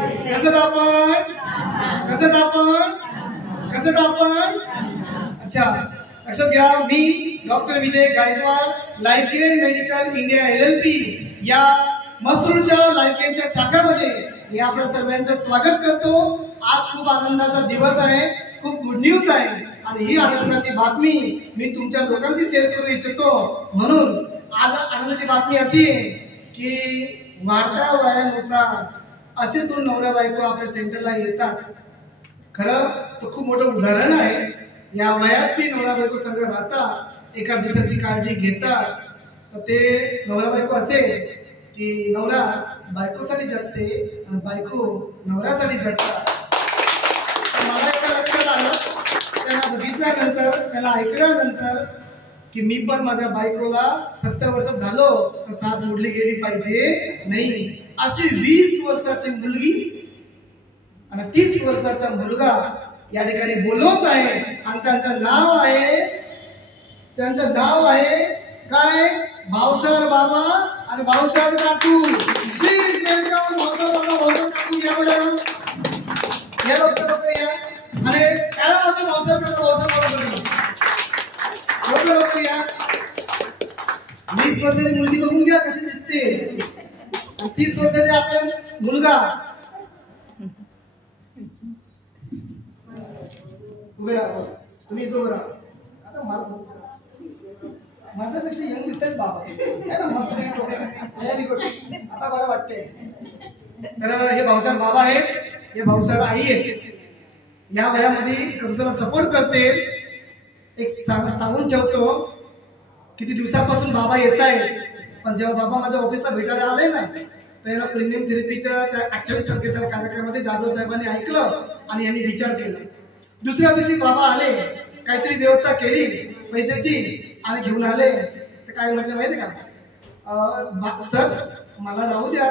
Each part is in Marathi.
कसं आपण अच्छा लक्षात घ्या. मी डॉक्टर विजय Gaikwad Lifecare medical India LLP या मसूरच्या लाईफकेअरच्या शाखामध्ये मी आपल्या सर्वांचं स्वागत करतो. आज खूप आनंदाचा दिवस आहे, खूप गुड न्यूज आहे आणि ही आनंदाची बातमी मी तुमच्या लोकांशी शेअर करू इच्छितो. म्हणून आज आनंदाची बातमी अशी आहे की वाढत्या वयानुसार असे दोन नवरा बायको आपल्या सेंटरला येतात. खरं तो खूप मोठं उदाहरण आहे. या वयात मी नवरा बायको संग राहतात, एका दुसऱ्याची काळजी घेतात. तर ते नवरा बायको असे की नवरा बायकोसाठी जगते आणि बायको नवऱ्यासाठी जगतात. मला एका लक्षात आलं, त्यांना बघितल्यानंतर त्याला ऐकल्यानंतर की मी पण माझ्या बायकोला 70 वर्ष झालो तर साथ सोडली गेली पाहिजे नाही. अशी 20 वर्षाची मुलगी आणि 30 वर्षाचा मुलगा या ठिकाणी बोलवत आहे आणि त्यांचं नाव आहे काय, भावसार बाबा आणि भावसार काकू. प्लीज वेलकम भावसार बाबा, भावसार काकू या मॅडम, या लवकर या आणि त्याला माझं भावसार काका भावसार बाबा लवकर या. 20 वर्षाची मुलगी बघून घ्या कशी दिसते, 30 वर्षाचा आपला मुलगा. उभे राहा तुम्ही, इथं उभे राहा. आता माझ्यापेक्षा यंग दिसतात बाबा है ना, मस्त व्हेरी गुड. आता बरं वाटते. तर हे भाऊसाहेब बाबा आहेत, हे भाऊसाहेब आई आहेत. या वयामध्ये कबूतरला सपोर्ट करते. एक सांगून ठेवतो, किती दिवसापासून बाबा येत आहेत, पण जेव्हा बाबा माझ्या ऑफिसला भेटायला आले ना तर याला प्रीमियम थेरपीच्या त्या 28 तारखेच्या कार्यक्रमामध्ये जाधव साहेबांनी ऐकलं आणि यांनी विचार केला. दुसऱ्या दिवशी बाबा आले, काहीतरी व्यवस्था केली पैशाची आणि घेऊन आले. तर काय म्हटलं माहिती का, सर मला राहू द्या,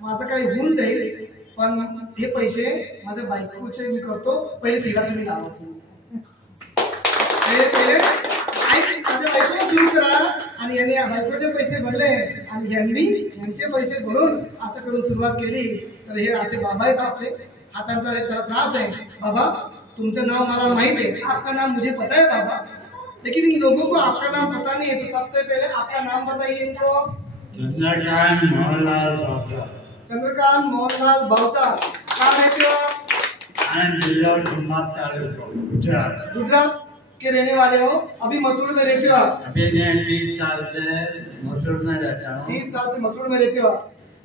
माझं काही होऊन जाईल, पण हे पैसे माझ्या बायकोचे मी करतो, पहिले तिला तुम्ही लावा. माझ्या बायकोला सुरू करा. आणि यांनी बायकोचे पैसे भरले आणि यांचे पैसे भरून असं करून सुरुवात केली. तर हे असे बाबा आहेत आपले. हातांचा त्याला त्रास आहे. बाबा तुमचं नाव मला माहित है, आपका नाम मुझे पता है बाबा, लेकिन इन लोगों को आपका नाम पता नहीं है. तो सबसे पहले आपका नाम बताइए इनको. चंद्रकांत मोहनलाल भावसार. चंद्रकांत मोहनलाल भावसार. कहाँ रहते हो आप? गुजरात के रहने वाले हो. अभी मसूर में रहते हो आप? अभी मैं 30 साल से मसूर में रहता हूँ. 30 साल से मसूर में रहते हो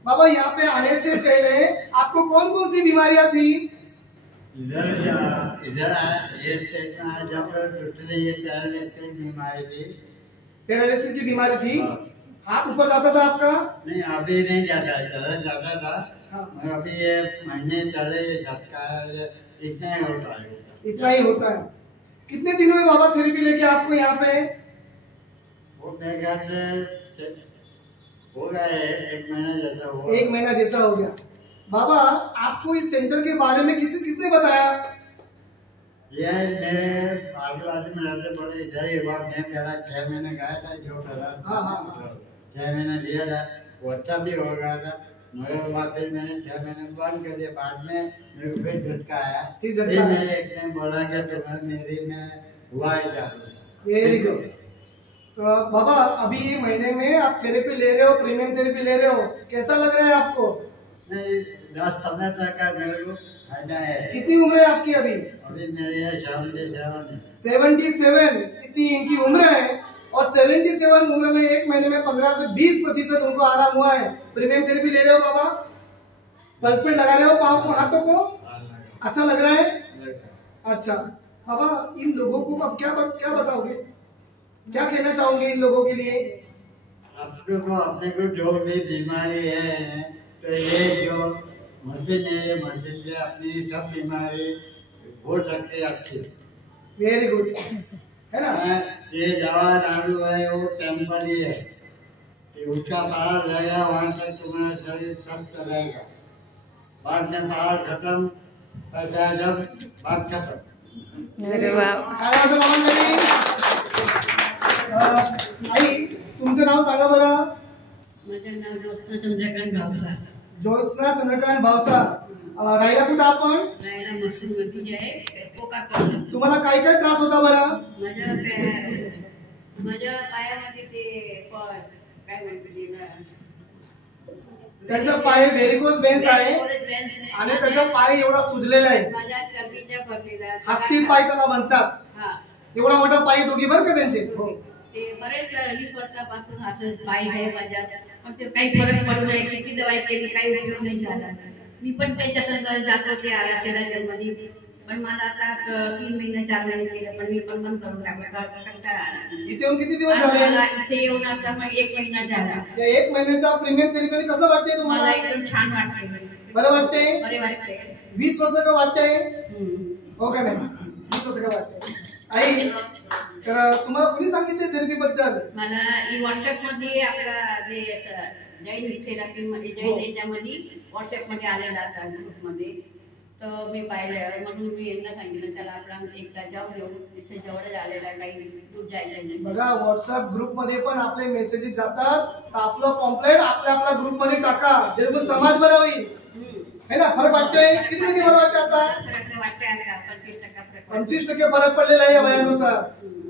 बाबा. यहाँ पे आने से पहले आपको कौन कौन सी बीमारियां थी? इधर ये जब दूसरे ये पैरालिसिस बीमारी थी. पैरालिसिस की बीमारी थी. हाथ ऊपर जाता था आपका? नहीं अभी नहीं जाता, चला जाता था. हाँ. अभी ये महीने चले झटका इतना ही होता है. इतना ही होता है. कितने दिन हुए बाबा थेरेपी लेके आपको यहाँ पे? वो मेरे ख्याल से हो गया है 1 महीना जैसा हुआ. 1 महीना जैसा हो गया. बाबा आपको इस सेंटर के बारे में किसने बताया? ये मेरे आदिवासी में रहते बड़े इधर ही हुआ. मैं पहला 6 महीने गया था जो पहला. हाँ. 6 महीने लिया था, वो अच्छा भी हो गया था. मगर बाद फिर मैंने 6 महीने बंद कर दिया. बाद में मेरे को फिर झटका आया. फिर मेरे एक ने बोला कि तुम्हारे मेरी में हुआ है क्या. Very good. तो बाबा अभी महीने में आप थेरेपी ले रहे हो, प्रीमियम थेरेपी ले रहे हो, कैसा लग रहा है आपको? नहीं 10-15 तक का मेरे को फायदा है. कितनी उम्र है आपकी अभी? अभी मेरी 77. इतनी इनकी उम्र है और 77 उम्र में 1 महीने में 15 से 20% उनको आराम हुआ है. प्रीमियम थेरेपी ले रहे हो बाबा, पल्स पेट लगा रहे हो पाँव को, हाथों को, अच्छा लग रहा है. अच्छा बाबा इन लोगों को अब क्या बताओगे, क्या कहना चाहोगे इन लोगों के लिए? अपने को जो भी बीमारी है तो ये जो मशीन है, ये मशीन से अपनी सब बीमारी हो सकती है अच्छी. वेरी गुड है ना. ये दवा दारू है वो टेम्पररी है. उसका पार रहेगा वहाँ तक तुम्हारा शरीर स्वस्थ रहेगा. बाद में पार खत्म पैसा जब बात खत्म. आई तुमचं नाव सांगा बरं. माझं नाव ज्योत्स्ना चंद्रकांत भावसार. ज्योत्स्ना चंद्रकांत भावसार. राहिला कुठं आपण? राहायला मसूर मध्ये आहे कोका करतो. तुम्हाला काय काय त्रास होता बरं? माझ्या पायामध्ये ते काय म्हणते ना, त्यांचा पाय व्हेरिकोज वेन्स आहे आणि त्याचा पाय एवढा सुजलेला आहे. माझ्या चरबीच्या भरलेला हत्ती पाय त्याला म्हणतात. हा, एवढा मोठा पाय दोघी बरं का त्यांचे. ते बरेच 20 वर्षापासून असं पाय आहे माझ्या, पण ते काही फरक पडू नये. किती दवाई केली काही उपयोग नाही झाला. मी पण त्याच्या संग जात होते आराध्यामध्ये, पण मला आता 3 महिने 4 महिने केले, पण मी पण बंद करून टाकला. कंटाळा आला. इथे येऊन किती दिवस झाले? मला इथे येऊन आता मग 1 महिना झाला. या 1 महिन्याच्या प्रीमियम थेरपी कसं वाटतंय मला तुम्हाला? एकदम छान वाटते. बरं वाटतंय? बरे वाटते. 20 वर्ष का वाटतंय? हो का नाही? 20 वर्ष का वाटतंय? आई, तर तुम्हाला कोणी सांगितलं थेरपी बद्दल? मला ही व्हॉट्सअप मध्ये आपला जे जैन थेरपी मध्ये जैन याच्यामध्ये व्हॉट्सअप मध्ये आलेला होता ग्रुप मध्ये, तर मी पाहिलं म्हणून मी यांना सांगितलं चला आपण एकदा जाऊन येऊ. तिथे जवळच आलेला, काही दूर जायचं नाही. बघा व्हॉट्सअप ग्रुप मध्ये पण आपले मेसेजेस जातात, तर आपलं पॉम्पलेट आपल्या ग्रुप मध्ये टाका, जेणेकरून समाज बरा होईल. है ना? फरक वाटतोय? किती टक्के फरक वाटतंय आता? वाटतंय आता 25% 25% फरक पडलेला आहे या वयानुसार.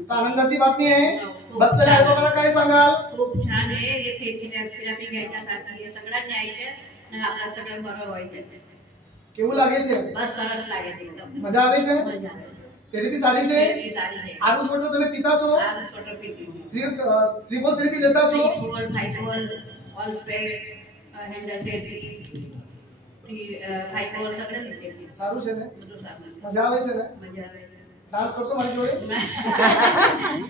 तर आनंदाची बातमी आहे. बसलेल्या आई बाबाला काय सांगाल? खूप छान आहे. हे थेरपी घ्यायच्यासाठी सगळ्यांनी यायचं, आपलं सगळं बरं व्हायचं. केवू लागे છે? બસ સરસ લાગે છે એકદમ. મજા આવે છે? મજા આવે છે. થેરેપી સારી છે? થેરેપી સારી છે. આદુ સ્વેટર તમે પીતા છો? આ સ્વેટર પીતી હું. ત્રિપલ થેરેપી લેતા છો? ફાઈબોલ, ઓલ પેડ, હેન્ડલ થેરેપી, ફાઈબોલ સગळं લીધે છે. સારું છે ને? બધું સારું. મજા આવે છે ને? મજા આવે છે. डान्स करतो माझ्या जोडे?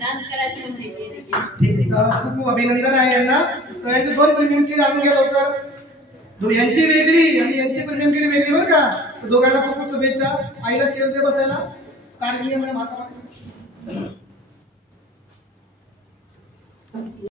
डान्स करायचं माहिती आहे. ठीक आहे. खूप खूप अभिनंदन आहे यांना. तर यांचे 2 प्रीमियम किट आणून घ्या लवकर. यांची वेगळी आणि यांची प्रीमियम किट वेगळी बरं का. दोघांना खूप खूप शुभेच्छा. आईला चेअर दे बसायला. तारीख